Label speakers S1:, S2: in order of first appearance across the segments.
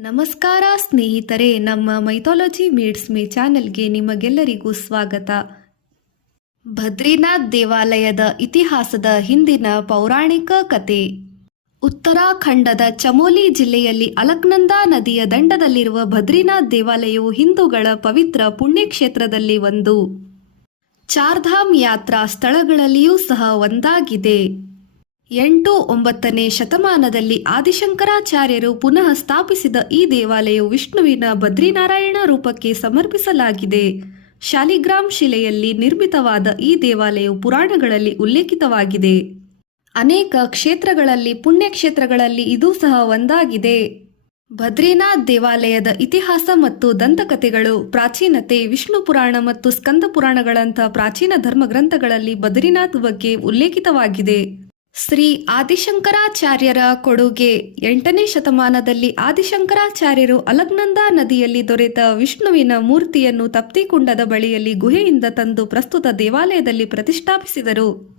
S1: ನಮಸ್ಕಾರ ಸ್ನೇಹಿತರೆ, ನಮ್ಮ ಮೈಥಾಲಜಿ ಮೀಡ್ಸ್ ಮೇ ಚಾನೆಲ್ಗೆ ನಿಮಗೆಲ್ಲರಿಗೂ ಸ್ವಾಗತ. ಭದ್ರಿನಾಥ್ ದೇವಾಲಯದ ಇತಿಹಾಸದ ಹಿಂದಿನ ಪೌರಾಣಿಕ ಕತೆ. ಉತ್ತರಾಖಂಡದ ಚಮೋಲಿ ಜಿಲ್ಲೆಯಲ್ಲಿ ಅಲಕ್ನಂದಾ ನದಿಯ ದಂಡದಲ್ಲಿರುವ ಭದ್ರಿನಾಥ್ ದೇವಾಲಯವು ಹಿಂದೂಗಳ ಪವಿತ್ರ ಪುಣ್ಯಕ್ಷೇತ್ರದಲ್ಲಿ ಒಂದು. ಚಾರ್ಧಾಮ್ ಯಾತ್ರಾ ಸ್ಥಳಗಳಲ್ಲಿಯೂ ಸಹ ಒಂದಾಗಿದೆ. ಎಂಟು ಒಂಬತ್ತನೇ ಶತಮಾನದಲ್ಲಿ ಆದಿಶಂಕರಾಚಾರ್ಯರು ಪುನಃ ಸ್ಥಾಪಿಸಿದ ಈ ದೇವಾಲಯವು ವಿಷ್ಣುವಿನ ಬದ್ರಿನಾರಾಯಣ ರೂಪಕ್ಕೆ ಸಮರ್ಪಿಸಲಾಗಿದೆ. ಶಾಲಿಗ್ರಾಮ್ ಶಿಲೆಯಲ್ಲಿ ನಿರ್ಮಿತವಾದ ಈ ದೇವಾಲಯವು ಪುರಾಣಗಳಲ್ಲಿ ಉಲ್ಲೇಖಿತವಾಗಿದೆ. ಅನೇಕ ಕ್ಷೇತ್ರಗಳಲ್ಲಿ, ಪುಣ್ಯಕ್ಷೇತ್ರಗಳಲ್ಲಿ ಇದೂ ಸಹ ಒಂದಾಗಿದೆ. ಬದ್ರಿನಾಥ್ ದೇವಾಲಯದ ಇತಿಹಾಸ ಮತ್ತು ದಂತಕಥೆಗಳು, ಪ್ರಾಚೀನತೆ, ವಿಷ್ಣು ಪುರಾಣ ಮತ್ತು ಸ್ಕಂದ ಪುರಾಣಗಳಂತಹ ಪ್ರಾಚೀನ ಧರ್ಮ ಗ್ರಂಥಗಳಲ್ಲಿ ಬದ್ರಿನಾಥ್ ಬಗ್ಗೆ ಉಲ್ಲೇಖಿತವಾಗಿದೆ. ಶ್ರೀ ಆದಿಶಂಕರಾಚಾರ್ಯರ ಕೊಡುಗೆ ಎಂಟನೇ ಶತಮಾನದಲ್ಲಿ ಆದಿಶಂಕರಾಚಾರ್ಯರು ಅಲಗ್ನಂದಾ ನದಿಯಲ್ಲಿ ದೊರೆತ ವಿಷ್ಣುವಿನ ಮೂರ್ತಿಯನ್ನು ತಪ್ತಿಕುಂಡದ ಬಳಿಯಲ್ಲಿ ಗುಹೆಯಿಂದ ತಂದು ಪ್ರಸ್ತುತ ದೇವಾಲಯದಲ್ಲಿ ಪ್ರತಿಷ್ಠಾಪಿಸಿದರು.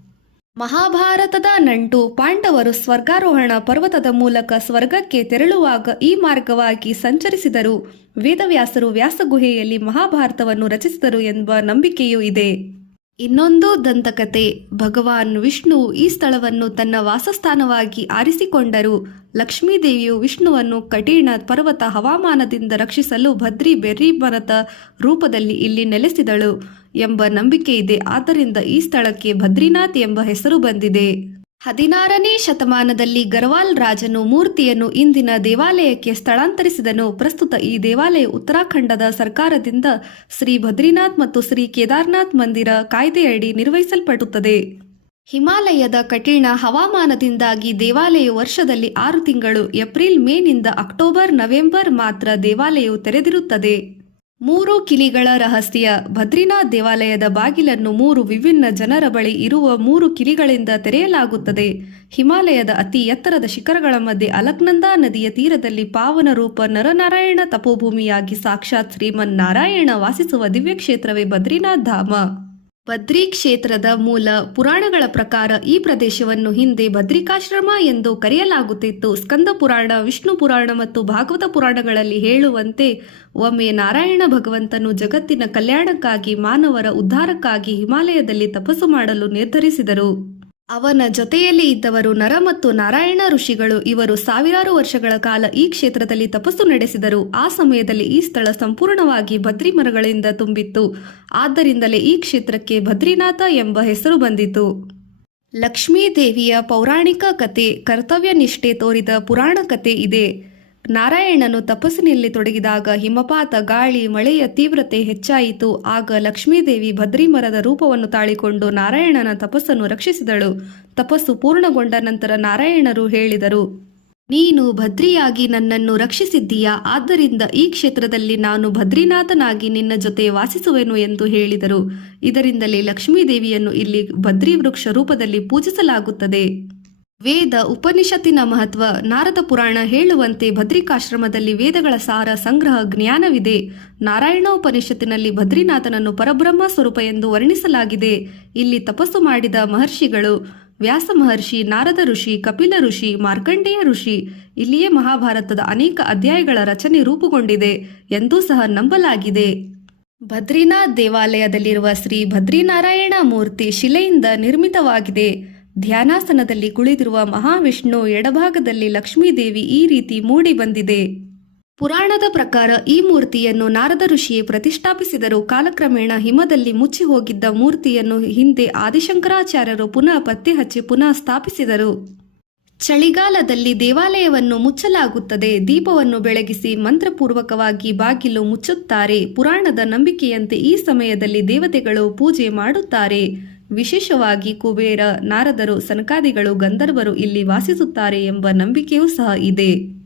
S1: ಮಹಾಭಾರತದ ನಂಟು ಪಾಂಡವರು ಸ್ವರ್ಗಾರೋಹಣ ಪರ್ವತದ ಮೂಲಕ ಸ್ವರ್ಗಕ್ಕೆ ತೆರಳುವಾಗ ಈ ಮಾರ್ಗವಾಗಿ ಸಂಚರಿಸಿದರು. ವೇದವ್ಯಾಸರು ವ್ಯಾಸಗುಹೆಯಲ್ಲಿ ಮಹಾಭಾರತವನ್ನು ರಚಿಸಿದರು ಎಂಬ ನಂಬಿಕೆಯೂ ಇದೆ. ಇನ್ನೊಂದು ದಂತಕತೆ. ಭಗವಾನ್ ವಿಷ್ಣು ಈ ಸ್ಥಳವನ್ನು ತನ್ನ ವಾಸಸ್ಥಾನವಾಗಿ ಆರಿಸಿಕೊಂಡರು. ಲಕ್ಷ್ಮೀದೇವಿಯು ವಿಷ್ಣುವನ್ನು ಕಠಿಣ ಪರ್ವತ ಹವಾಮಾನದಿಂದ ರಕ್ಷಿಸಲು ಭದ್ರಿ ಬೆರ್ರಿ ಮರದ ರೂಪದಲ್ಲಿ ಇಲ್ಲಿ ನೆಲೆಸಿದಳು ಎಂಬ ನಂಬಿಕೆ ಇದೆ. ಆದ್ದರಿಂದ ಈ ಸ್ಥಳಕ್ಕೆ ಭದ್ರಿನಾಥ್ ಎಂಬ ಹೆಸರು ಬಂದಿದೆ. ಹದಿನಾರನೇ ಶತಮಾನದಲ್ಲಿ ಗರ್ವಾಲ್ ರಾಜನು ಮೂರ್ತಿಯನ್ನು ಇಂದಿನ ದೇವಾಲಯಕ್ಕೆ ಸ್ಥಳಾಂತರಿಸಿದನು. ಪ್ರಸ್ತುತ ಈ ದೇವಾಲಯ ಉತ್ತರಾಖಂಡದ ಸರ್ಕಾರದಿಂದ ಶ್ರೀ ಬದ್ರಿನಾಥ್ ಮತ್ತು ಶ್ರೀ ಕೇದಾರ್ನಾಥ್ ಮಂದಿರ ಕಾಯ್ದೆಯಡಿ ನಿರ್ವಹಿಸಲ್ಪಡುತ್ತದೆ. ಹಿಮಾಲಯದ ಕಠಿಣ ಹವಾಮಾನದಿಂದಾಗಿ ದೇವಾಲಯವು ವರ್ಷದಲ್ಲಿ ಆರು ತಿಂಗಳು, ಏಪ್ರಿಲ್ ಮೇನಿಂದ ಅಕ್ಟೋಬರ್, ನವೆಂಬರ್ ಮಾತ್ರ ದೇವಾಲಯವು ತೆರೆದಿರುತ್ತದೆ. ಮೂರು ಕಿಲಿಗಳ ರಹಸ್ಯ. ಬದ್ರಿನಾಥ್ ದೇವಾಲಯದ ಬಾಗಿಲನ್ನು ಮೂರು ವಿಭಿನ್ನ ಜನರ ಬಳಿ ಇರುವ ಮೂರು ಕಿಲಿಗಳಿಂದ ತೆರೆಯಲಾಗುತ್ತದೆ. ಹಿಮಾಲಯದ ಅತಿ ಎತ್ತರದ ಶಿಖರಗಳ ಮಧ್ಯೆ ಅಲಕ್ನಂದಾ ನದಿಯ ತೀರದಲ್ಲಿ ಪಾವನ ರೂಪ ನರನಾರಾಯಣ ತಪೋಭೂಮಿಯಾಗಿ ಸಾಕ್ಷಾತ್ ಶ್ರೀಮನ್ ನಾರಾಯಣ ವಾಸಿಸುವ ದಿವ್ಯಕ್ಷೇತ್ರವೇ ಬದ್ರಿನಾಥ್ ಧಾಮ. ಬದ್ರಿ ಕ್ಷೇತ್ರದ ಮೂಲ ಪುರಾಣಗಳ ಪ್ರಕಾರ ಈ ಪ್ರದೇಶವನ್ನು ಹಿಂದೆ ಬದ್ರಿಕಾಶ್ರಮ ಎಂದು ಕರೆಯಲಾಗುತ್ತಿತ್ತು. ಸ್ಕಂದ ಪುರಾಣ, ವಿಷ್ಣು ಪುರಾಣ ಮತ್ತು ಭಾಗವತ ಪುರಾಣಗಳಲ್ಲಿ ಹೇಳುವಂತೆ, ಒಮ್ಮೆ ನಾರಾಯಣ ಭಗವಂತನು ಜಗತ್ತಿನ ಕಲ್ಯಾಣಕ್ಕಾಗಿ, ಮಾನವರ ಉದ್ಧಾರಕ್ಕಾಗಿ ಹಿಮಾಲಯದಲ್ಲಿ ತಪಸ್ಸು ಮಾಡಲು ನಿರ್ಧರಿಸಿದರು. ಅವನ ಜೊತೆಯಲ್ಲಿ ಇದ್ದವರು ನರ ಮತ್ತು ನಾರಾಯಣ ಋಷಿಗಳು. ಇವರು ಸಾವಿರಾರು ವರ್ಷಗಳ ಕಾಲ ಈ ಕ್ಷೇತ್ರದಲ್ಲಿ ತಪಸ್ಸು ನಡೆಸಿದರು. ಆ ಸಮಯದಲ್ಲಿ ಈ ಸ್ಥಳ ಸಂಪೂರ್ಣವಾಗಿ ಭದ್ರಿ ಮರಗಳಿಂದ ತುಂಬಿತ್ತು. ಆದ್ದರಿಂದಲೇ ಈ ಕ್ಷೇತ್ರಕ್ಕೆ ಭದ್ರಿನಾಥ ಎಂಬ ಹೆಸರು ಬಂದಿತು. ಲಕ್ಷ್ಮೀ ದೇವಿಯ ಪೌರಾಣಿಕ ಕತೆ ಕರ್ತವ್ಯ ನಿಷ್ಠೆ ತೋರಿದ ಪುರಾಣ ಕತೆ ಇದೆ. ನಾರಾಯಣನು ತಪಸ್ಸಿನಲ್ಲಿ ತೊಡಗಿದಾಗ ಹಿಮಪಾತ, ಗಾಳಿ, ಮಳೆಯ ತೀವ್ರತೆ ಹೆಚ್ಚಾಯಿತು. ಆಗ ಲಕ್ಷ್ಮೀದೇವಿ ಭದ್ರಿ ಮರದ ರೂಪವನ್ನು ತಾಳಿಕೊಂಡು ನಾರಾಯಣನ ತಪಸ್ಸನ್ನು ರಕ್ಷಿಸಿದಳು. ತಪಸ್ಸು ಪೂರ್ಣಗೊಂಡ ನಂತರ ನಾರಾಯಣರು ಹೇಳಿದರು, ನೀನು ಭದ್ರಿಯಾಗಿ ನನ್ನನ್ನು ರಕ್ಷಿಸಿದ್ದೀಯಾ? ಆದ್ದರಿಂದ ಈ ಕ್ಷೇತ್ರದಲ್ಲಿ ನಾನು ಭದ್ರಿನಾಥನಾಗಿ ನಿನ್ನ ಜೊತೆ ವಾಸಿಸುವೆನು ಎಂದು ಹೇಳಿದರು. ಇದರಿಂದಲೇ ಲಕ್ಷ್ಮೀದೇವಿಯನ್ನು ಇಲ್ಲಿ ಭದ್ರಿ ವೃಕ್ಷ ರೂಪದಲ್ಲಿ ಪೂಜಿಸಲಾಗುತ್ತದೆ. ವೇದ ಉಪನಿಷತ್ತಿನ ಮಹತ್ವ ನಾರದ ಪುರಾಣ ಹೇಳುವಂತೆ ಭದ್ರಿಕಾಶ್ರಮದಲ್ಲಿ ವೇದಗಳ ಸಾರ, ಸಂಗ್ರಹ, ಜ್ಞಾನವಿದೆ. ನಾರಾಯಣ ಉಪನಿಷತ್ತಿನಲ್ಲಿ ಭದ್ರಿನಾಥನನ್ನು ಪರಬ್ರಹ್ಮ ಸ್ವರೂಪ ಎಂದು ವರ್ಣಿಸಲಾಗಿದೆ. ಇಲ್ಲಿ ತಪಸ್ಸು ಮಾಡಿದ ಮಹರ್ಷಿಗಳು ವ್ಯಾಸ ಮಹರ್ಷಿ, ನಾರದ ಋಷಿ, ಕಪಿಲ ಋಷಿ, ಮಾರ್ಕಂಡೇಯ ಋಷಿ ಇಲ್ಲಿಯೇ ಮಹಾಭಾರತದ ಅನೇಕ ಅಧ್ಯಾಯಗಳ ರಚನೆ ರೂಪುಗೊಂಡಿದೆ ಎಂದೂ ಸಹ ನಂಬಲಾಗಿದೆ. ಬದ್ರಿನಾಥ್ ದೇವಾಲಯದಲ್ಲಿರುವ ಶ್ರೀ ಭದ್ರಿನಾರಾಯಣ ಮೂರ್ತಿ ಶಿಲೆಯಿಂದ ನಿರ್ಮಿತವಾಗಿದೆ. ಧ್ಯಾನಾಸನದಲ್ಲಿ ಕುಳಿತಿರುವ ಮಹಾವಿಷ್ಣು ಎಡಭಾಗದಲ್ಲಿ ಲಕ್ಷ್ಮೀದೇವಿ ಈ ರೀತಿ ಮೂಡಿ ಬಂದಿದೆ. ಪುರಾಣದ ಪ್ರಕಾರ ಈ ಮೂರ್ತಿಯನ್ನು ನಾರದ ಋಷಿಯೇ ಪ್ರತಿಷ್ಠಾಪಿಸಿದರು. ಕಾಲಕ್ರಮೇಣ ಹಿಮದಲ್ಲಿ ಮುಚ್ಚಿ ಹೋಗಿದ್ದ ಮೂರ್ತಿಯನ್ನು ಹಿಂದೆ ಆದಿಶಂಕರಾಚಾರ್ಯರು ಪುನಃ ಪತ್ತೆ ಹಚ್ಚಿ ಪುನಃ ಸ್ಥಾಪಿಸಿದರು. ಚಳಿಗಾಲದಲ್ಲಿ ದೇವಾಲಯವನ್ನು ಮುಚ್ಚಲಾಗುತ್ತದೆ. ದೀಪವನ್ನು ಬೆಳಗಿಸಿ ಮಂತ್ರಪೂರ್ವಕವಾಗಿ ಬಾಗಿಲು ಮುಚ್ಚುತ್ತಾರೆ. ಪುರಾಣದ ನಂಬಿಕೆಯಂತೆ ಈ ಸಮಯದಲ್ಲಿ ದೇವತೆಗಳು ಪೂಜೆ ಮಾಡುತ್ತಾರೆ. ವಿಶೇಷವಾಗಿ ಕುಬೇರ ನಾರದರು ಸನಕಾದಿಗಳು ಗಂಧರ್ವರು ಇಲ್ಲಿ ವಾಸಿಸುತ್ತಾರೆ ಎಂಬ ನಂಬಿಕೆಯೂ ಸಹ ಇದೆ.